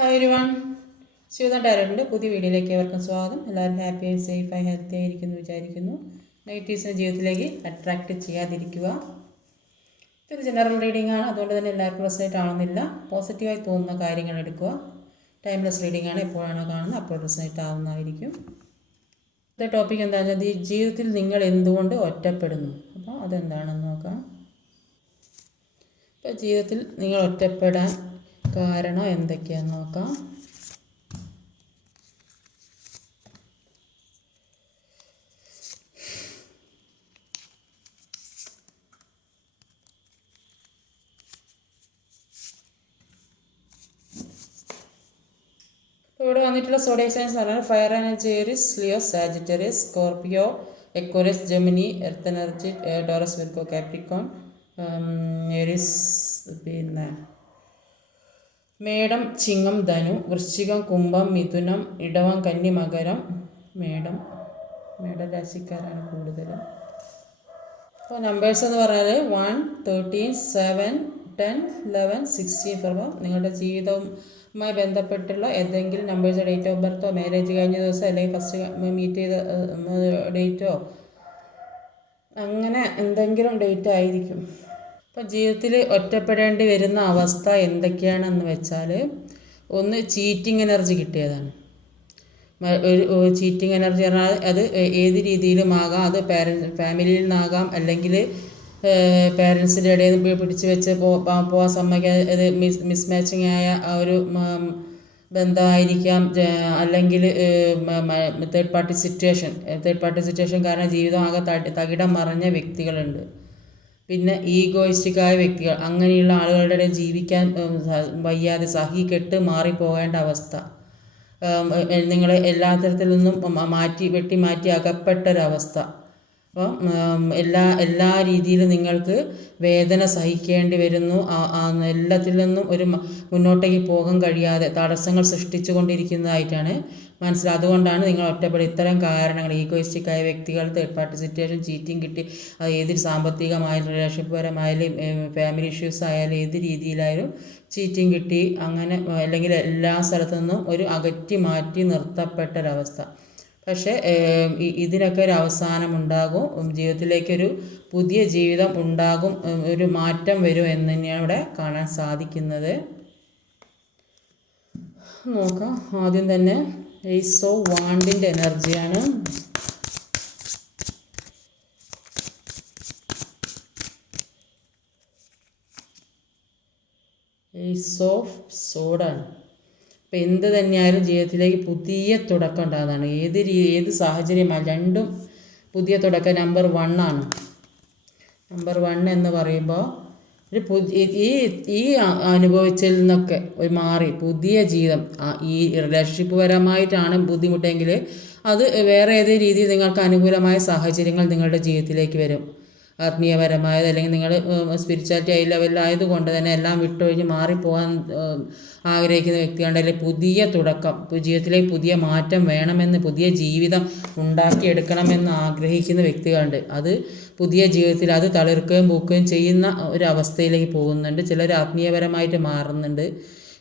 Hi everyone, Shivada ഡയറക്ടറിൻ്റെ പുതിയ വീഡിയോയിലേക്ക് ഏവർക്കും സ്വാഗതം. എല്ലാവരും ഹാപ്പിയായി സേഫായി ഹെൽത്തി ആയിരിക്കുന്നു വിചാരിക്കുന്നു. നെഗറ്റീവ്സിനെ ജീവിതത്തിലേക്ക് അട്രാക്റ്റ് ചെയ്യാതിരിക്കുക. ഇതൊരു ജനറൽ റീഡിംഗ് ആണ്, അതുകൊണ്ട് തന്നെ എല്ലാവർക്കും റിസൾട്ട് ആവുന്നില്ല. പോസിറ്റീവായി തോന്നുന്ന കാര്യങ്ങൾ എടുക്കുക. ടൈംലെസ് റീഡിംഗ് ആണ്, എപ്പോഴാണോ കാണുന്നത് അപ്പോൾ റിസൾട്ട് ആവുന്നതായിരിക്കും. ഇന്നത്തെ ടോപ്പിക് എന്താണെന്ന് വെച്ചാൽ ജീവിതത്തിൽ നിങ്ങൾ എന്തുകൊണ്ട് ഒറ്റപ്പെടുന്നു. അപ്പോൾ അതെന്താണെന്ന് നോക്കാം. ഇപ്പോൾ ജീവിതത്തിൽ നിങ്ങൾ ഒറ്റപ്പെടാൻ കാരണം എന്തൊക്കെയാണെന്ന് നോക്കാം. ഇവിടെ വന്നിട്ടുള്ള സോഡിയക് സൈൻസ് എന്ന് പറഞ്ഞാൽ fire energy Aries, Leo, Sagittarius, Scorpio, Aquarius, Gemini, earth energy, Taurus, Virgo, Capricorn, Aries, പിന്നെ മേടം, ചിങ്ങം, ധനു, വൃശ്ചികം, കുംഭം, മിഥുനം, ഇടവം, കന്നി, മകരം. മേടം രാശിക്കാരാണ് കൂടുതലും. അപ്പോൾ നമ്പേഴ്സ് എന്ന് പറഞ്ഞാൽ 1, 13, 7, 10, 11, 16 പ്രഭം നിങ്ങളുടെ ജീവിതവുമായി ബന്ധപ്പെട്ടുള്ള ഏതെങ്കിലും നമ്പേഴ്സ്, ഡേറ്റ് ഓഫ് ബർത്തോ, മാരേജ് കഴിഞ്ഞ ദിവസം അല്ലെങ്കിൽ ഫസ്റ്റ് മീറ്റ് ചെയ്ത ഡേറ്റോ അങ്ങനെ എന്തെങ്കിലും ഡേറ്റ് ആയിരിക്കും. അപ്പോൾ ജീവിതത്തിൽ ഒറ്റപ്പെടേണ്ടി വരുന്ന അവസ്ഥ എന്തൊക്കെയാണെന്ന് വെച്ചാൽ, ഒന്ന് ചീറ്റിംഗ് എനർജി കിട്ടിയതാണ്. ഒരു ചീറ്റിംഗ് എനർജി പറഞ്ഞാൽ അത് ഏത് രീതിയിലും ആകാം. അത് ഫാമിലിയിൽ നിന്നാകാം, അല്ലെങ്കിൽ പേരൻസിൻ്റെ ഇടയിൽ നിന്ന് പിടിച്ച് വെച്ച് പോകാൻ സമ്മതിക്കാതെ അത് മിസ്മാച്ചിങ് ആയ ആ ഒരു ബന്ധമായിരിക്കാം. അല്ലെങ്കിൽ തേർഡ് പാർട്ടി സിറ്റുവേഷൻ കാരണം ജീവിതം ആകെ തകിടം മറിഞ്ഞ വ്യക്തികളുണ്ട്. പിന്നെ ഈഗോയിസ്റ്റിക്കായ വ്യക്തികൾ, അങ്ങനെയുള്ള ആളുകളുടെ ഇടയിൽ ജീവിക്കാൻ വയ്യാതെ സഹികെട്ട് മാറിപ്പോകേണ്ട അവസ്ഥ. നിങ്ങളെ എല്ലാ തരത്തിൽ നിന്നും വെട്ടി മാറ്റി അകപ്പെട്ടൊരവസ്ഥ. അപ്പം എല്ലാ രീതിയിലും നിങ്ങൾക്ക് വേദന സഹിക്കേണ്ടി വരുന്നു. എല്ലാത്തിൽ നിന്നും ഒരു മുന്നോട്ടേക്ക് പോകാൻ കഴിയാതെ തടസ്സങ്ങൾ സൃഷ്ടിച്ചു കൊണ്ടിരിക്കുന്നതായിട്ടാണ് മനസ്സിലാക്കുക. അതുകൊണ്ടാണ് നിങ്ങൾ ഒറ്റപ്പെടുക. ഇത്തരം കാരണങ്ങൾ, ഈഗോയിസ്റ്റിക്കായ വ്യക്തികൾ, തേർഡ് പാർട്ടി സിറ്റുവേഷൻ, ചീറ്റിംഗ് കിട്ടി, അത് ഏതൊരു സാമ്പത്തികമായാലും റിലേഷൻഷിപ്പ് പരമായാലും ഫാമിലി ഇഷ്യൂസ് ആയാലും ഏത് രീതിയിലായാലും ചീറ്റിംഗ് കിട്ടി, അങ്ങനെ അല്ലെങ്കിൽ എല്ലാ സ്ഥലത്തു നിന്നും ഒരു അകറ്റി മാറ്റി നിർത്തപ്പെട്ടൊരവസ്ഥ. പക്ഷേ ഇതിനൊക്കെ ഒരു അവസാനമുണ്ടാകും. ജീവിതത്തിലേക്കൊരു പുതിയ ജീവിതം ഉണ്ടാകും, ഒരു മാറ്റം വരും എന്ന് തന്നെയാണ് ഇവിടെ കാണാൻ സാധിക്കുന്നത്. നോക്കാം. ആദ്യം തന്നെ ഏസ് ഓഫ് വാണ്ടിൻ്റെ എനർജിയാണ്. ഏസ് ഓഫ് സോഡാണ്. അപ്പോൾ എന്ത് തന്നെയായാലും ജീവിതത്തിലേക്ക് പുതിയ തുടക്കം ഉണ്ടാകുന്നതാണ്. ഏത് സാഹചര്യമായാലും രണ്ടും പുതിയ തുടക്കം. നമ്പർ 1 ആണ്. നമ്പർ 1 എന്ന് പറയുമ്പോൾ ഒരു ഈ അനുഭവിച്ചതിൽ നിന്നൊക്കെ ഒരു മാറി പുതിയ ജീവിതം. ഈ റിലേഷൻഷിപ്പ് പരമായിട്ടാണ് ബുദ്ധിമുട്ടെങ്കിൽ അത് വേറെ ഏത് രീതിയിൽ നിങ്ങൾക്ക് അനുകൂലമായ സാഹചര്യങ്ങൾ നിങ്ങളുടെ ജീവിതത്തിലേക്ക് വരും. ആത്മീയപരമായത് അല്ലെങ്കിൽ നിങ്ങൾ സ്പിരിച്വാലിറ്റി ഹൈ ലെവലിലായതുകൊണ്ട് തന്നെ എല്ലാം വിട്ടൊഴിഞ്ഞ് മാറിപ്പോകാൻ ആഗ്രഹിക്കുന്ന വ്യക്തികളുടെ അല്ലെങ്കിൽ പുതിയ തുടക്കം, ജീവിതത്തിലേക്ക് പുതിയ മാറ്റം വേണമെന്ന്, പുതിയ ജീവിതം ഉണ്ടാക്കിയെടുക്കണമെന്ന് ആഗ്രഹിക്കുന്ന വ്യക്തികളുണ്ട്. അത് പുതിയ ജീവിതത്തിൽ അത് തളിർക്കുകയും പൂക്കുകയും ചെയ്യുന്ന ഒരവസ്ഥയിലേക്ക് പോകുന്നുണ്ട്. ചിലർ ആത്മീയപരമായിട്ട് മാറുന്നുണ്ട്.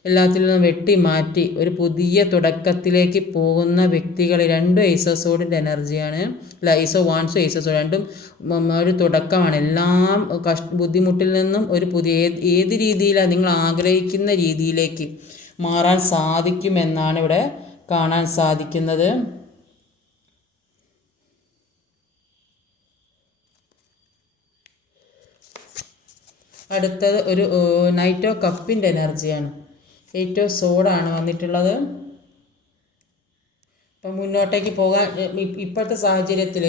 എല്ലാത്തിൽ നിന്നും വെട്ടി മാറ്റി ഒരു പുതിയ തുടക്കത്തിലേക്ക് പോകുന്ന വ്യക്തികൾ. രണ്ടും ഏസ് ഓഫ് സോഡിൻ്റെ എനർജിയാണ്. ഏസ് ഓഫ് വാണ്ട്സും ഏസ് ഓഫ് സോഡ് രണ്ടും ഒരു തുടക്കമാണ്. എല്ലാം ബുദ്ധിമുട്ടിൽ നിന്നും ഒരു പുതിയ ഏത് രീതിയിലാണ് നിങ്ങൾ ആഗ്രഹിക്കുന്ന രീതിയിലേക്ക് മാറാൻ സാധിക്കുമെന്നാണ് ഇവിടെ കാണാൻ സാധിക്കുന്നത്. അടുത്തത് ഒരു നൈറ്റ് ഓഫ് കപ്പിൻ്റെ എനർജിയാണ്. 8 ഓഫ് സോഡാണ് വന്നിട്ടുള്ളത്. അപ്പം മുന്നോട്ടേക്ക് പോകാൻ ഇപ്പോഴത്തെ സാഹചര്യത്തിൽ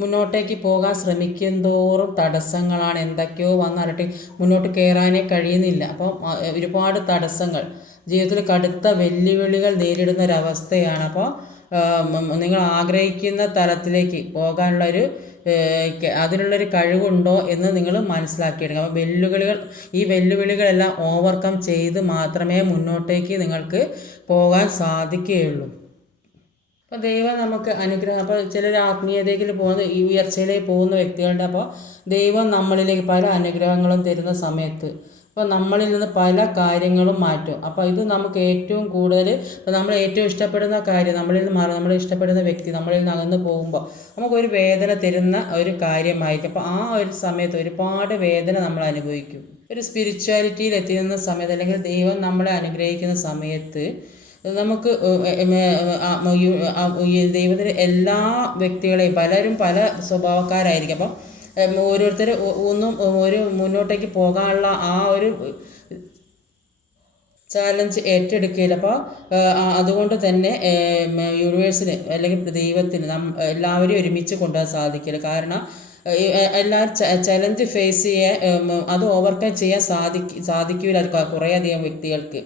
മുന്നോട്ടേക്ക് പോകാൻ ശ്രമിക്കും തോറും തടസ്സങ്ങളാണ്. എന്തൊക്കെയോ വന്നരട്ടി മുന്നോട്ട് കയറാനേ കഴിയുന്നില്ല. അപ്പം ഒരുപാട് തടസ്സങ്ങൾ, ജീവിതത്തിൽ കടുത്ത വെല്ലുവിളികൾ നേരിടുന്ന ഒരവസ്ഥയാണ്. അപ്പോൾ നിങ്ങൾ ആഗ്രഹിക്കുന്ന തലത്തിലേക്ക് പോകാനുള്ളൊരു അതിനുള്ളൊരു കഴിവുണ്ടോ എന്ന് നിങ്ങൾ മനസ്സിലാക്കിയെടുക്കുക. അപ്പോൾ ഈ വെല്ലുവിളികളെല്ലാം ഓവർകം ചെയ്ത് മാത്രമേ മുന്നോട്ടേക്ക് നിങ്ങൾക്ക് പോകാൻ സാധിക്കുകയുള്ളൂ. അപ്പോൾ ദൈവം നമുക്ക് അനുഗ്രഹം. അപ്പോൾ ചിലർ ആത്മീയതയിൽ പോകുന്ന ഈ ഉയർച്ചയിലേക്ക് പോകുന്ന വ്യക്തികളുണ്ട്. അപ്പോൾ ദൈവം നമ്മളിലേക്ക് പല അനുഗ്രഹങ്ങളും തരുന്ന സമയത്ത് അപ്പോൾ നമ്മളിൽ നിന്ന് പല കാര്യങ്ങളും മാറ്റും. അപ്പോൾ ഇത് നമുക്ക് ഏറ്റവും കൂടുതൽ ഇപ്പോൾ നമ്മൾ ഏറ്റവും ഇഷ്ടപ്പെടുന്ന കാര്യം നമ്മളിൽ നിന്ന് മാറും, നമ്മൾ ഇഷ്ടപ്പെടുന്ന വ്യക്തി നമ്മളിൽ നിന്ന് അകന്ന് പോകുമ്പോൾ നമുക്കൊരു വേദന തരുന്ന ഒരു കാര്യമായിരിക്കും. അപ്പോൾ ആ ഒരു സമയത്ത് ഒരുപാട് വേദന നമ്മൾ അനുഭവിക്കും. ഒരു സ്പിരിച്വാലിറ്റിയിൽ എത്തിക്കുന്ന സമയത്ത് അല്ലെങ്കിൽ ദൈവം നമ്മളെ അനുഗ്രഹിക്കുന്ന സമയത്ത് നമുക്ക് ദൈവത്തിന് എല്ലാ വ്യക്തികളെയും പലരും പല സ്വഭാവക്കാരായിരിക്കും. അപ്പം ഓരോരുത്തർ ഒന്നും ഒരു മുന്നോട്ടേക്ക് പോകാനുള്ള ആ ഒരു ചാലഞ്ച് ഏറ്റെടുക്കില്ല. അപ്പോൾ അതുകൊണ്ട് തന്നെ യൂണിവേഴ്സിന് അല്ലെങ്കിൽ ദൈവത്തിന് എല്ലാവരെയും ഒരുമിച്ച് കൊണ്ടുപോകാൻ സാധിക്കില്ല. കാരണം എല്ലാവരും ചലഞ്ച് ഫേസ് ചെയ്യാൻ അത് ഓവർകം ചെയ്യാൻ സാധിക്കില്ല കുറേയധികം വ്യക്തികൾക്ക്.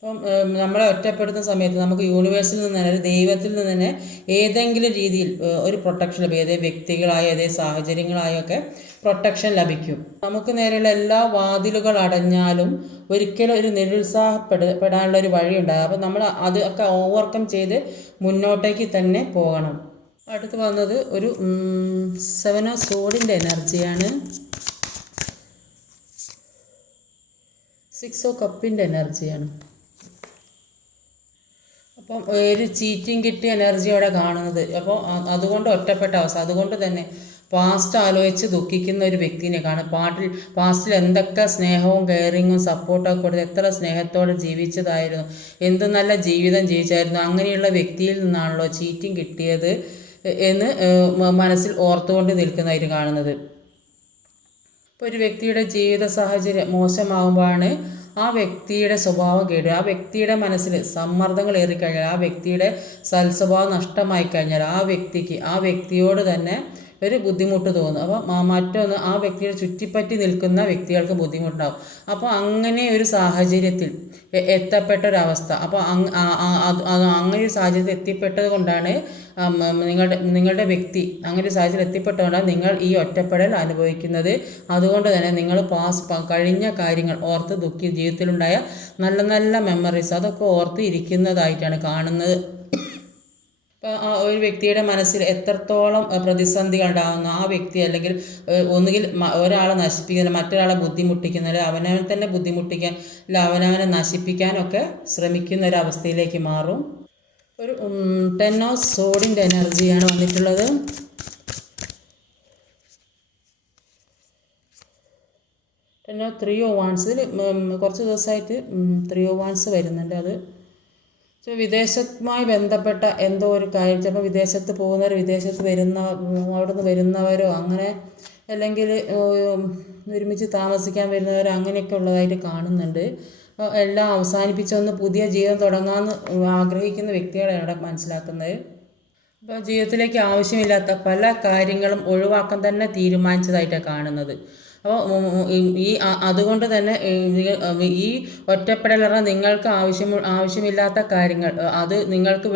അപ്പം നമ്മളെ ഒറ്റപ്പെടുത്തുന്ന സമയത്ത് നമുക്ക് യൂണിവേഴ്സിൽ നിന്ന് തന്നെ ദൈവത്തിൽ നിന്ന് തന്നെ ഏതെങ്കിലും രീതിയിൽ ഒരു പ്രൊട്ടക്ഷൻ ലഭിക്കും. ഏതേ വ്യക്തികളായോ ഏതേ സാഹചര്യങ്ങളായോ ഒക്കെ പ്രൊട്ടക്ഷൻ ലഭിക്കും. നമുക്ക് നേരെയുള്ള എല്ലാ വാതിലുകൾ അടഞ്ഞാലും ഒരിക്കലും ഒരു നിരുത്സാഹപ്പെടാനുള്ള ഒരു വഴി ഉണ്ടാകും. അപ്പം നമ്മൾ അത് ഒക്കെ ഓവർകം ചെയ്ത് മുന്നോട്ടേക്ക് തന്നെ പോകണം. അടുത്ത് വന്നത് ഒരു 7 ഓഫ് സോഡിൻ്റെ എനർജിയാണ്. 6 ഓഫ് കപ്പിൻ്റെ എനർജിയാണ്. അപ്പം ഒരു ചീറ്റിങ് കിട്ടിയ എനർജിയോടെ കാണുന്നത്. അപ്പോൾ അതുകൊണ്ട് ഒറ്റപ്പെട്ട അവസ്ഥ, അതുകൊണ്ട് തന്നെ പാസ്റ്റ് ആലോചിച്ച് ദുഃഖിക്കുന്ന ഒരു വ്യക്തിനെ കാണും. പാസ്റ്റിൽ എന്തൊക്കെ സ്നേഹവും കെയറിങ്ങും സപ്പോർട്ടൊക്കെ കൊടുത്ത് എത്ര സ്നേഹത്തോടെ ജീവിച്ചതായിരുന്നു, എന്ത് നല്ല ജീവിതം ജീവിച്ചായിരുന്നു, അങ്ങനെയുള്ള വ്യക്തിയിൽ നിന്നാണല്ലോ ചീറ്റിങ് കിട്ടിയത് എന്ന് മനസ്സിൽ ഓർത്തുകൊണ്ട് നിൽക്കുന്നതായിട്ട് കാണുന്നത്. ഇപ്പോൾ ഒരു വ്യക്തിയുടെ ജീവിത സാഹചര്യം മോശമാകുമ്പോഴാണ് ആ വ്യക്തിയുടെ സ്വഭാവം കേട്, ആ വ്യക്തിയുടെ മനസ്സിൽ സമ്മർദ്ദങ്ങൾ ഏറിക്കഴിഞ്ഞാൽ, ആ വ്യക്തിയുടെ സൽസ്വഭാവം നഷ്ടമായി കഴിഞ്ഞാൽ ആ വ്യക്തിയോട് തന്നെ ഒരു ബുദ്ധിമുട്ട് തോന്നും. അപ്പോൾ മറ്റൊന്ന് ആ വ്യക്തിയെ ചുറ്റിപ്പറ്റി നിൽക്കുന്ന വ്യക്തികൾക്ക് ബുദ്ധിമുട്ടുണ്ടാകും. അപ്പോൾ അങ്ങനെ ഒരു സാഹചര്യത്തിൽ എത്തപ്പെട്ട ഒരവസ്ഥ. അപ്പോൾ അങ്ങനെ ഒരു സാഹചര്യത്തിൽ എത്തിപ്പെട്ടത് കൊണ്ടാണ് നിങ്ങളുടെ വ്യക്തി അങ്ങനെ ഒരു സാഹചര്യം എത്തിപ്പെട്ടുകൊണ്ടാണ് നിങ്ങൾ ഈ ഒറ്റപ്പെടൽ അനുഭവിക്കുന്നത്. അതുകൊണ്ട് തന്നെ നിങ്ങൾ കഴിഞ്ഞ കാര്യങ്ങൾ ഓർത്ത് ജീവിതത്തിലുണ്ടായ നല്ല നല്ല മെമ്മറീസ് അതൊക്കെ ഓർത്ത് ഇരിക്കുന്നതായിട്ടാണ് കാണുന്നത്. ഒരു വ്യക്തിയുടെ മനസ്സിൽ എത്രത്തോളം പ്രതിസന്ധികൾ ഉണ്ടാകുന്നു, ആ വ്യക്തി അല്ലെങ്കിൽ ഒന്നുകിൽ ഒരാളെ നശിപ്പിക്കുന്ന, മറ്റൊരാളെ ബുദ്ധിമുട്ടിക്കുന്ന, അല്ലെങ്കിൽ അവനവനെ തന്നെ ബുദ്ധിമുട്ടിക്കാൻ, അല്ലെങ്കിൽ അവനവനെ നശിപ്പിക്കാനൊക്കെ ശ്രമിക്കുന്ന ഒരു അവസ്ഥയിലേക്ക് മാറും. ഒരു 10 ഓഫ് സോഡിൻ്റെ എനർജിയാണ് വന്നിട്ടുള്ളത്. പിന്നെ 3 ഓഫ് വാൺസിൽ കുറച്ച് ദിവസമായിട്ട് 3 ഓഫ് വാൺസ് വരുന്നുണ്ട്. അത് വിദേശവുമായി ബന്ധപ്പെട്ട എന്തോ ഒരു കാര്യം, ചിലപ്പോൾ വിദേശത്ത് പോകുന്നവർ, വിദേശത്ത് അവിടെ നിന്ന് വരുന്നവരോ അങ്ങനെ, അല്ലെങ്കിൽ ഒരുമിച്ച് താമസിക്കാൻ വരുന്നവരോ അങ്ങനെയൊക്കെ ഉള്ളതായിട്ട് കാണുന്നുണ്ട്. എല്ലാം അവസാനിപ്പിച്ചൊന്ന് പുതിയ ജീവിതം തുടങ്ങാമെന്ന് ആഗ്രഹിക്കുന്ന വ്യക്തികളെയാണ് ഇവിടെ മനസ്സിലാക്കുന്നത്. അപ്പോൾ ജീവിതത്തിലേക്ക് ആവശ്യമില്ലാത്ത പല കാര്യങ്ങളും ഒഴിവാക്കാൻ തന്നെ തീരുമാനിച്ചതായിട്ടാണ് കാണുന്നത്. അപ്പോൾ അതുകൊണ്ട് തന്നെ ഈ ഒറ്റപ്പെടൽ പറഞ്ഞാൽ നിങ്ങൾക്ക് ആവശ്യമില്ലാത്ത കാര്യങ്ങൾ, അത് നിങ്ങൾക്ക്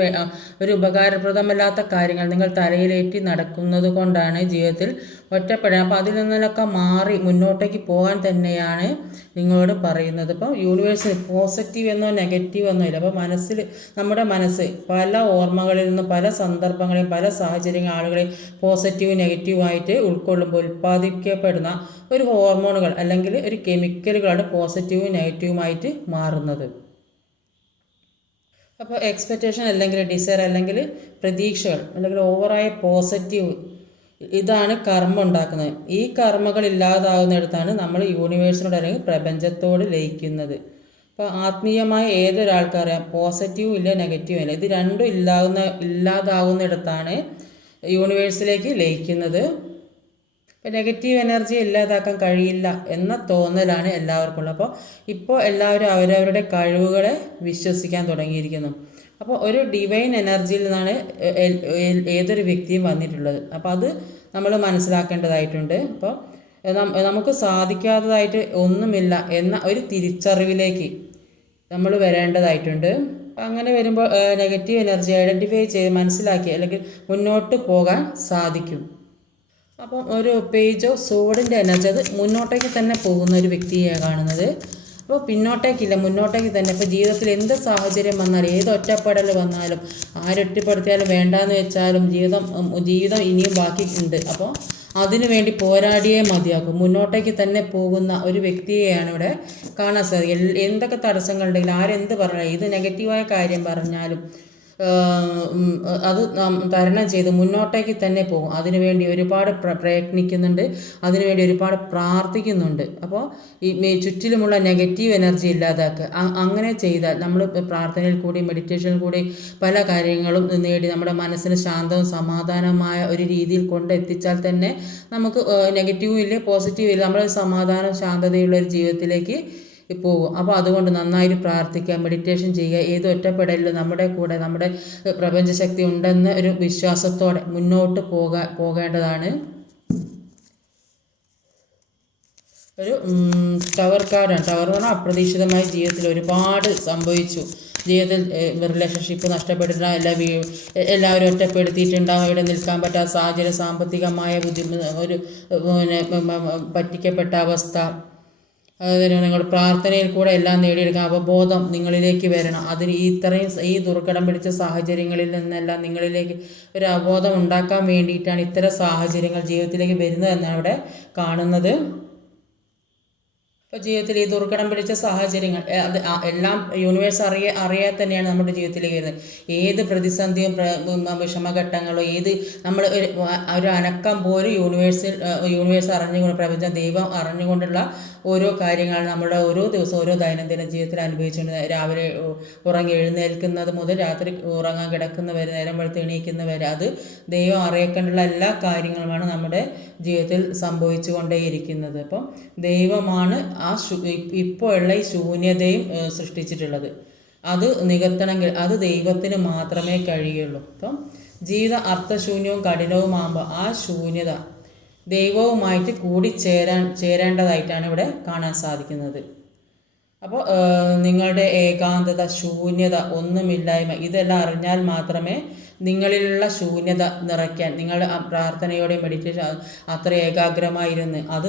ഒരു ഉപകാരപ്രദമല്ലാത്ത കാര്യങ്ങൾ നിങ്ങൾ തലയിലേറ്റി നടക്കുന്നത് കൊണ്ടാണ് ജീവിതത്തിൽ ഒറ്റപ്പെടുക. അപ്പോൾ അതിൽ നിന്നൊക്കെ മാറി മുന്നോട്ടേക്ക് പോകാൻ തന്നെയാണ് നിങ്ങളോട് പറയുന്നത്. ഇപ്പോൾ യൂണിവേഴ്സിൽ പോസിറ്റീവ് എന്നോ നെഗറ്റീവ് എന്നോ ഇല്ല. അപ്പോൾ നമ്മുടെ മനസ്സ് പല ഓർമ്മകളിൽ നിന്ന്, പല സന്ദർഭങ്ങളെയും, പല സാഹചര്യങ്ങൾ, ആളുകളെയും പോസിറ്റീവ് നെഗറ്റീവായിട്ട് ഉൾക്കൊള്ളുമ്പോൾ ഉൽപ്പാദിക്കപ്പെടുന്ന ഒരു ഹോർമോണുകൾ അല്ലെങ്കിൽ ഒരു കെമിക്കലുകളാണ് പോസിറ്റീവും നെഗറ്റീവുമായിട്ട് മാറുന്നത്. അപ്പോൾ എക്സ്പെക്റ്റേഷൻ അല്ലെങ്കിൽ ഡിസയർ അല്ലെങ്കിൽ പ്രതീക്ഷകൾ അല്ലെങ്കിൽ ഓവറായ പോസിറ്റീവ്, ഇതാണ് കർമ്മ ഉണ്ടാക്കുന്നത്. ഈ കർമ്മകൾ ഇല്ലാതാകുന്നിടത്താണ് നമ്മൾ യൂണിവേഴ്സിനോട് അല്ലെങ്കിൽ പ്രപഞ്ചത്തോട് ലയിക്കുന്നത്. അപ്പോൾ ആത്മീയമായ ഏതൊരാൾക്കറിയാം പോസിറ്റീവും ഇല്ല നെഗറ്റീവും ഇല്ല, ഇത് രണ്ടും ഇല്ലാതാകുന്നിടത്താണ് യൂണിവേഴ്സിലേക്ക് ലയിക്കുന്നത്. ഇപ്പോൾ നെഗറ്റീവ് എനർജി ഇല്ലാതാക്കാൻ കഴിയില്ല എന്ന തോന്നലാണ് എല്ലാവർക്കുള്ളത്. ഇപ്പോൾ എല്ലാവരും അവരവരുടെ കഴിവുകളെ വിശ്വസിക്കാൻ തുടങ്ങിയിരിക്കുന്നു. അപ്പോൾ ഒരു ഡിവൈൻ എനർജിയിൽ നിന്നാണ് ഏതൊരു വ്യക്തിയും വന്നിട്ടുള്ളത്. അപ്പോൾ അത് നമ്മൾ മനസ്സിലാക്കേണ്ടതായിട്ടുണ്ട്. അപ്പോൾ നമുക്ക് സാധിക്കാത്തതായിട്ട് ഒന്നുമില്ല എന്ന ഒരു തിരിച്ചറിവിലേക്ക് നമ്മൾ വരേണ്ടതായിട്ടുണ്ട്. അങ്ങനെ വരുമ്പോൾ നെഗറ്റീവ് എനർജി ഐഡൻറ്റിഫൈ ചെയ്ത് മനസ്സിലാക്കി അല്ലെങ്കിൽ മുന്നോട്ട് പോകാൻ സാധിക്കും. അപ്പം ഒരു പേജ് ഓഫ് സോഡിൻ്റെ എനർജി, അത് മുന്നോട്ടേക്ക് തന്നെ പോകുന്ന ഒരു വ്യക്തിയെ കാണുന്നത്. ഇപ്പോൾ പിന്നോട്ടേക്കില്ല, മുന്നോട്ടേക്ക് തന്നെ. ഇപ്പോൾ ജീവിതത്തിൽ എന്ത് സാഹചര്യം വന്നാലും, ഏത് ഒറ്റപ്പെടൽ വന്നാലും, ആരൊറ്റപ്പെടുത്തിയാലും വേണ്ടാന്ന് വെച്ചാലും ജീവിതം ഇനിയും ബാക്കി ഉണ്ട്. അപ്പോൾ അതിനു വേണ്ടി പോരാടിയേ മതിയാകും. മുന്നോട്ടേക്ക് തന്നെ പോകുന്ന ഒരു വ്യക്തിയെയാണ് ഇവിടെ കാണാൻ സാധിക്കുക. എന്തൊക്കെ തടസ്സങ്ങളുണ്ടെങ്കിലും, ആരെന്ത് പറഞ്ഞാലും, ഏത് നെഗറ്റീവായ കാര്യം പറഞ്ഞാലും അത് തരണം ചെയ്ത് മുന്നോട്ടേക്ക് തന്നെ പോകും. അതിനുവേണ്ടി ഒരുപാട് പ്രയത്നിക്കുന്നുണ്ട്, അതിനുവേണ്ടി ഒരുപാട് പ്രാർത്ഥിക്കുന്നുണ്ട്. അപ്പോൾ ഈ ചുറ്റിലുമുള്ള നെഗറ്റീവ് എനർജി ഇല്ലാതാക്കുക. അങ്ങനെ ചെയ്താൽ നമ്മൾ പ്രാർത്ഥനയിൽ കൂടി മെഡിറ്റേഷനിൽ കൂടി പല കാര്യങ്ങളും നേടി നമ്മുടെ മനസ്സിന് ശാന്തവും സമാധാനമായ ഒരു രീതിയിൽ കൊണ്ടെത്തിച്ചാൽ തന്നെ നമുക്ക് നെഗറ്റീവും ഇല്ല പോസിറ്റീവും ഇല്ല, നമ്മൾ സമാധാനം ശാന്തതയുള്ള ഒരു ജീവിതത്തിലേക്ക് പോകും. അപ്പോൾ അതുകൊണ്ട് നന്നായിട്ട് പ്രാർത്ഥിക്കുക, മെഡിറ്റേഷൻ ചെയ്യുക. ഏത് ഒറ്റപ്പെടലിലും നമ്മുടെ കൂടെ നമ്മുടെ പ്രപഞ്ചശക്തി ഉണ്ടെന്ന ഒരു വിശ്വാസത്തോടെ മുന്നോട്ട് പോകേണ്ടതാണ്. ഒരു ടവർ കാർഡാണ്. ടവർ എന്ന് പറഞ്ഞാൽ അപ്രതീക്ഷിതമായി ജീവിതത്തിൽ ഒരുപാട് സംഭവിച്ചു. ജീവിതത്തിൽ റിലേഷൻഷിപ്പ് നഷ്ടപ്പെട്ടിട്ടുണ്ടാകും, എല്ലാവരും ഒറ്റപ്പെടുത്തിയിട്ടുണ്ടാകും, ഇവിടെ നിൽക്കാൻ പറ്റാത്ത സാഹചര്യം, സാമ്പത്തികമായ ഒരു പറ്റിക്കപ്പെട്ട അവസ്ഥ. അതുതന്നെ നിങ്ങൾ പ്രാർത്ഥനയിൽ കൂടെ എല്ലാം നേടിയെടുക്കുക. അവബോധം നിങ്ങളിലേക്ക് വരണം. അതിന് ഈ ദുർഘടം പിടിച്ച സാഹചര്യങ്ങളിൽ നിന്നെല്ലാം നിങ്ങളിലേക്ക് ഒരു അവബോധം ഉണ്ടാക്കാൻ വേണ്ടിയിട്ടാണ് ഇത്തരം സാഹചര്യങ്ങൾ ജീവിതത്തിലേക്ക് വരുന്നതെന്നാണ് ഇവിടെ കാണുന്നത്. ഇപ്പോൾ ജീവിതത്തിൽ ഈ ദുർഘടം പിടിച്ച സാഹചര്യങ്ങൾ അത് എല്ലാം യൂണിവേഴ്സ് അറിയാതെ തന്നെയാണ് നമ്മുടെ ജീവിതത്തിലേക്ക് വരുന്നത്. ഏത് പ്രതിസന്ധിയും വിഷമഘട്ടങ്ങളോ നമ്മൾ ഒരു അനക്കം പോലും യൂണിവേഴ്സ് അറിഞ്ഞുകൊണ്ട്, പ്രപഞ്ചം ദൈവം അറിഞ്ഞുകൊണ്ടുള്ള ഓരോ കാര്യങ്ങളാണ് നമ്മുടെ ഓരോ ദിവസവും ഓരോ ദൈനംദിന ജീവിതത്തിൽ അനുഭവിച്ചുകൊണ്ട്, രാവിലെ ഉറങ്ങി എഴുന്നേൽക്കുന്നത് മുതൽ രാത്രി ഉറങ്ങാൻ കിടക്കുന്നവരെ, നേരം വെളുത്ത് എണീക്കുന്നവരെ, അത് ദൈവം അറിയിക്കേണ്ടുള്ള എല്ലാ കാര്യങ്ങളുമാണ് നമ്മുടെ ജീവിതത്തിൽ സംഭവിച്ചു കൊണ്ടേയിരിക്കുന്നത്. അപ്പം ദൈവമാണ് ഇപ്പോൾ ഉള്ള ഈ ശൂന്യതയും സൃഷ്ടിച്ചിട്ടുള്ളത്. അത് നികത്തണമെങ്കിൽ അത് ദൈവത്തിന് മാത്രമേ കഴിയുള്ളൂ. അപ്പം ജീവിത അർത്ഥശൂന്യവും കഠിനവുമാകുമ്പോൾ ആ ശൂന്യത ദൈവവുമായിട്ട് ചേരേണ്ടതായിട്ടാണ് ഇവിടെ കാണാൻ സാധിക്കുന്നത്. അപ്പോൾ നിങ്ങളുടെ ഏകാന്തത, ശൂന്യത, ഒന്നുമില്ലായ്മ ഇതെല്ലാം അറിഞ്ഞാൽ മാത്രമേ നിങ്ങളിലുള്ള ശൂന്യത നിറയ്ക്കാൻ നിങ്ങൾ പ്രാർത്ഥനയോടെ മെഡിറ്റേഷൻ അത്ര ഏകാഗ്രമായിരുന്ന് അത്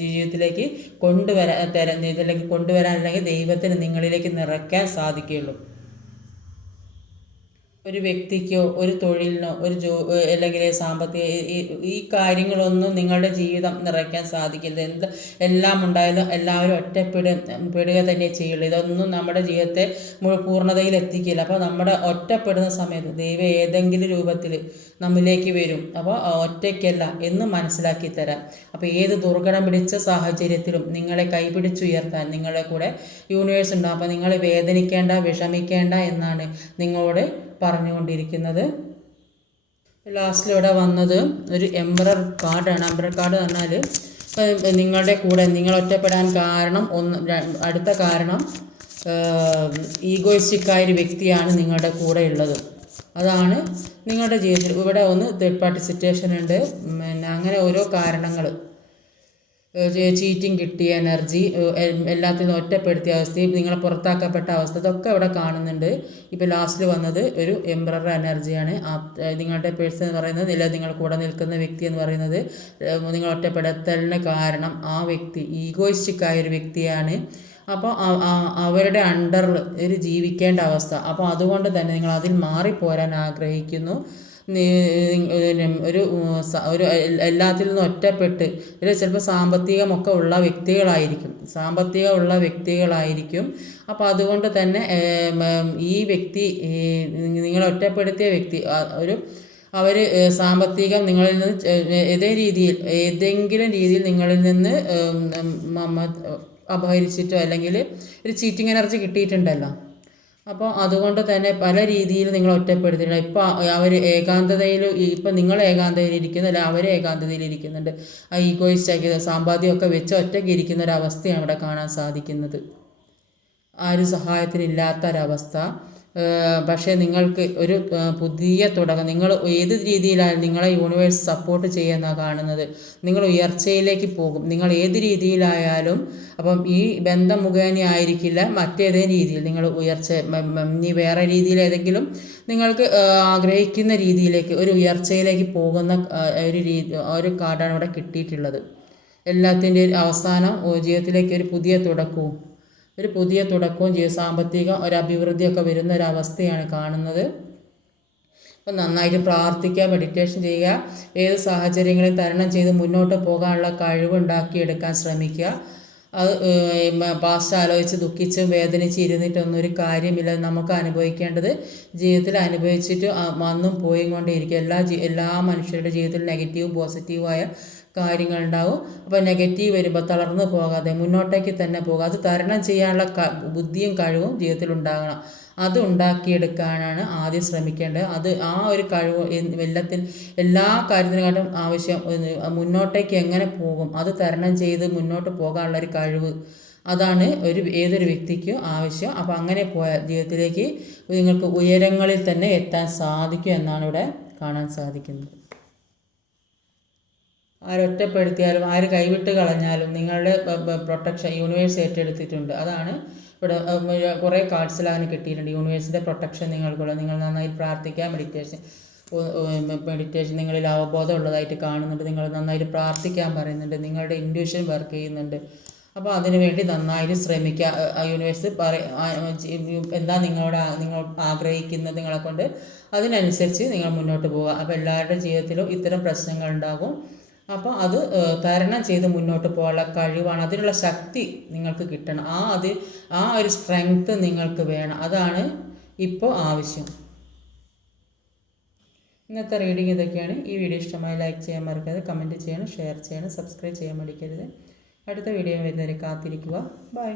ജീവിതത്തിലേക്ക് കൊണ്ടുവരാൻ അല്ലെങ്കിൽ ദൈവത്തിന് നിങ്ങളിലേക്ക് നിറയ്ക്കാൻ സാധിക്കുകയുള്ളൂ. ഒരു വ്യക്തിക്കോ ഒരു തൊഴിലിനോ അല്ലെങ്കിൽ സാമ്പത്തിക ഈ കാര്യങ്ങളൊന്നും നിങ്ങളുടെ ജീവിതം നിറയ്ക്കാൻ സാധിക്കില്ല. എല്ലാം ഉണ്ടായാലും എല്ലാവരും ഒറ്റപ്പെടുക തന്നെ ചെയ്യുള്ളൂ. ഇതൊന്നും നമ്മുടെ ജീവിതത്തെ പൂർണ്ണതയിൽ എത്തിക്കില്ല. അപ്പോൾ നമ്മുടെ ഒറ്റപ്പെടുന്ന സമയത്ത് ദൈവം ഏതെങ്കിലും രൂപത്തിൽ നമ്മിലേക്ക് വരും. അപ്പോൾ ഒറ്റയ്ക്കല്ല എന്ന് മനസ്സിലാക്കി തരാം. അപ്പോൾ ഏത് ദുർഘടം പിടിച്ച സാഹചര്യത്തിലും നിങ്ങളെ കൈപിടിച്ചുയർത്താൻ നിങ്ങളെ കൂടെ യൂണിവേഴ്സ് ഉണ്ടാകും. അപ്പോൾ നിങ്ങൾ വേദനിക്കേണ്ട, വിഷമിക്കേണ്ട എന്നാണ് നിങ്ങളോട് പറഞ്ഞുകൊണ്ടിരിക്കുന്നത്. ലാസ്റ്റിലിവിടെ വന്നത് ഒരു എംബറർ കാർഡാണ്. എംബറർ കാർഡ് എന്ന് പറഞ്ഞാൽ നിങ്ങളുടെ കൂടെ നിങ്ങൾ ഒറ്റപ്പെടാൻ കാരണം അടുത്ത കാരണം ഈഗോയിസ്റ്റിക്കായൊരു വ്യക്തിയാണ് നിങ്ങളുടെ കൂടെ ഉള്ളത്. അതാണ് നിങ്ങളുടെ ജീവിതത്തിൽ ഇവിടെ തേർഡ് പാർട്ടി സിറ്റുവേഷൻ ഉണ്ട്. അങ്ങനെ ഓരോ കാരണങ്ങൾ, ചീറ്റിംഗ് കിട്ടിയ എനർജി, എല്ലാത്തിനും ഒറ്റപ്പെടുത്തിയ അവസ്ഥയും നിങ്ങളെ പുറത്താക്കപ്പെട്ട അവസ്ഥ, ഇതൊക്കെ ഇവിടെ കാണുന്നുണ്ട്. ഇപ്പോൾ ലാസ്റ്റിൽ വന്നത് ഒരു എംബറർ എനർജിയാണ്. നിങ്ങളുടെ പേഴ്സൺ എന്ന് പറയുന്നത്, നിങ്ങൾ കൂടെ നിൽക്കുന്ന വ്യക്തി എന്ന് പറയുന്നത് നിങ്ങൾ ഒറ്റപ്പെടുത്തലിന് കാരണം ആ വ്യക്തി ഈഗോയിസ്റ്റിക്കായൊരു വ്യക്തിയാണ്. അപ്പോൾ അവരുടെ അണ്ടറിൽ ജീവിക്കേണ്ട അവസ്ഥ. അപ്പോൾ അതുകൊണ്ട് തന്നെ നിങ്ങൾ അതിൽ മാറിപ്പോരാൻ ആഗ്രഹിക്കുന്നു. ഒരു എല്ലാത്തിൽ നിന്നും ഒറ്റപ്പെട്ട് ചിലപ്പോൾ സാമ്പത്തികമൊക്കെ ഉള്ള വ്യക്തികളായിരിക്കും. അപ്പോൾ അതുകൊണ്ട് തന്നെ ഈ വ്യക്തി, നിങ്ങളെ ഒറ്റപ്പെടുത്തിയ വ്യക്തി അവർ സാമ്പത്തികം നിങ്ങളിൽ നിന്ന് ഏതെങ്കിലും രീതിയിൽ നിങ്ങളിൽ നിന്ന് അപഹരിച്ചിട്ടോ അല്ലെങ്കിൽ ഒരു ചീറ്റിംഗ് എനർജി കിട്ടിയിട്ടുണ്ടല്ലോ. അപ്പോൾ അതുകൊണ്ട് തന്നെ പല രീതിയിൽ നിങ്ങൾ ഒറ്റപ്പെടുത്തിയിട്ടുണ്ട്. ഇപ്പോൾ അവർ ഏകാന്തതയിൽ, ഇപ്പം നിങ്ങൾ ഏകാന്തതയിലിരിക്കുന്നു, അല്ല അവർ ഏകാന്തതയിലിരിക്കുന്നുണ്ട്. ആ ഈഗോയിസ്റ്റ് സമ്പാദ്യമൊക്കെ വെച്ച് ഒറ്റയ്ക്ക് ഇരിക്കുന്ന ഒരവസ്ഥയാണ് ഇവിടെ കാണാൻ സാധിക്കുന്നത്. ആരും സഹായത്തിനില്ലാത്തൊരവസ്ഥ. പക്ഷേ നിങ്ങൾക്ക് ഒരു പുതിയ തുടക്കം, നിങ്ങൾ ഏത് രീതിയിലായാലും നിങ്ങളെ യൂണിവേഴ്സ് സപ്പോർട്ട് ചെയ്യുന്നതാണ് കാണുന്നത്. നിങ്ങൾ ഉയർച്ചയിലേക്ക് പോകും, നിങ്ങൾ ഏത് രീതിയിലായാലും. അപ്പം ഈ ബന്ധം മുഖേന ആയിരിക്കില്ല, മറ്റേതെങ്കിലും രീതിയിൽ നിങ്ങൾ ഇനി വേറെ രീതിയിൽ ഏതെങ്കിലും നിങ്ങൾക്ക് ആഗ്രഹിക്കുന്ന രീതിയിലേക്ക് ഒരു ഉയർച്ചയിലേക്ക് പോകുന്ന ഒരു കാർഡാണ് ഇവിടെ കിട്ടിയിട്ടുള്ളത്. എല്ലാത്തിൻ്റെ അവസാനം ജീവിതത്തിലേക്ക് ഒരു പുതിയ തുടക്കവും സാമ്പത്തിക ഒരു അഭിവൃദ്ധിയൊക്കെ വരുന്ന ഒരവസ്ഥയാണ് കാണുന്നത്. അപ്പം നന്നായിട്ട് പ്രാർത്ഥിക്കുക, മെഡിറ്റേഷൻ ചെയ്യുക, ഏത് സാഹചര്യങ്ങളെയും തരണം ചെയ്ത് മുന്നോട്ട് പോകാനുള്ള കഴിവുണ്ടാക്കിയെടുക്കാൻ ശ്രമിക്കുക. അത് പാസ്റ്റ് ആലോചിച്ച് ദുഃഖിച്ചും വേദനിച്ച് ഇരുന്നിട്ടൊന്നും ഒരു കാര്യമില്ല. നമുക്ക് അനുഭവിക്കേണ്ടത് ജീവിതത്തിൽ അനുഭവിച്ചിട്ട് വന്നും പോയും കൊണ്ടേയിരിക്കും. എല്ലാ മനുഷ്യരുടെ ജീവിതത്തിൽ നെഗറ്റീവും പോസിറ്റീവായ കാര്യങ്ങളുണ്ടാവും. അപ്പോൾ നെഗറ്റീവ് വരുമ്പോൾ തളർന്നു പോകാതെ മുന്നോട്ടേക്ക് തന്നെ പോകുക. അത് തരണം ചെയ്യാനുള്ള ബുദ്ധിയും കഴിവും ജീവിതത്തിൽ ഉണ്ടാകണം. അത് ഉണ്ടാക്കിയെടുക്കാനാണ് ആദ്യം ശ്രമിക്കേണ്ടത്. അത് ആ ഒരു കഴിവ് എല്ലാ കാര്യത്തിനെക്കാട്ടും ആവശ്യം മുന്നോട്ടേക്ക് എങ്ങനെ പോകും, അത് തരണം ചെയ്ത് മുന്നോട്ട് പോകാനുള്ള ഒരു കഴിവ്, അതാണ് ഏതൊരു വ്യക്തിക്കും ആവശ്യം. അപ്പോൾ അങ്ങനെ പോയാൽ ജീവിതത്തിലേക്ക് നിങ്ങൾക്ക് ഉയരങ്ങളിൽ തന്നെ എത്താൻ സാധിക്കും എന്നാണ് ഇവിടെ കാണാൻ സാധിക്കുന്നത്. ആരൊറ്റപ്പെടുത്തിയാലും ആര് കൈവിട്ട് കളഞ്ഞാലും നിങ്ങളുടെ പ്രൊട്ടക്ഷൻ യൂണിവേഴ്സ് ഏറ്റെടുത്തിട്ടുണ്ട്. അതാണ് ഇവിടെ കുറേ കാർഡ്സിൽ അങ്ങനെ കിട്ടിയിട്ടുണ്ട്. യൂണിവേഴ്സിൻ്റെ പ്രൊട്ടക്ഷൻ നിങ്ങൾക്കുള്ള, നിങ്ങൾ നന്നായി പ്രാർത്ഥിക്കുക, മെഡിറ്റേഷൻ നിങ്ങളിൽ അവബോധം ഉള്ളതായിട്ട് കാണുന്നുണ്ട്. നിങ്ങൾ നന്നായിട്ട് പ്രാർത്ഥിക്കാൻ പറയുന്നുണ്ട്. നിങ്ങളുടെ ഇൻറ്റ്യൂഷൻ വർക്ക് ചെയ്യുന്നുണ്ട്. അപ്പോൾ അതിനുവേണ്ടി നന്നായിട്ട് ശ്രമിക്കുക. യൂണിവേഴ്സ് എന്താ നിങ്ങൾ ആഗ്രഹിക്കുന്നത് നിങ്ങളെ കൊണ്ട്, അതിനനുസരിച്ച് നിങ്ങൾ മുന്നോട്ട് പോവുക. അപ്പോൾ എല്ലാവരുടെ ജീവിതത്തിലും ഇത്തരം പ്രശ്നങ്ങൾ ഉണ്ടാകും. അപ്പോൾ അത് തരണം ചെയ്ത് മുന്നോട്ട് പോകാനുള്ള കഴിവാണ്, അതിനുള്ള ശക്തി നിങ്ങൾക്ക് കിട്ടണം. ആ ഒരു സ്ട്രെങ്ത്ത് നിങ്ങൾക്ക് വേണം. അതാണ് ഇപ്പോൾ ആവശ്യം. ഇന്നത്തെ റീഡിങ് ഇതൊക്കെയാണ്. ഈ വീഡിയോ ഇഷ്ടമായി ലൈക്ക് ചെയ്യാൻ മറക്കരുത്, കമൻറ്റ് ചെയ്യണം, ഷെയർ ചെയ്യണം, സബ്സ്ക്രൈബ് ചെയ്യാൻ മടിക്കരുത്. അടുത്ത വീഡിയോ വരുന്നവരെ കാത്തിരിക്കുക. ബൈ.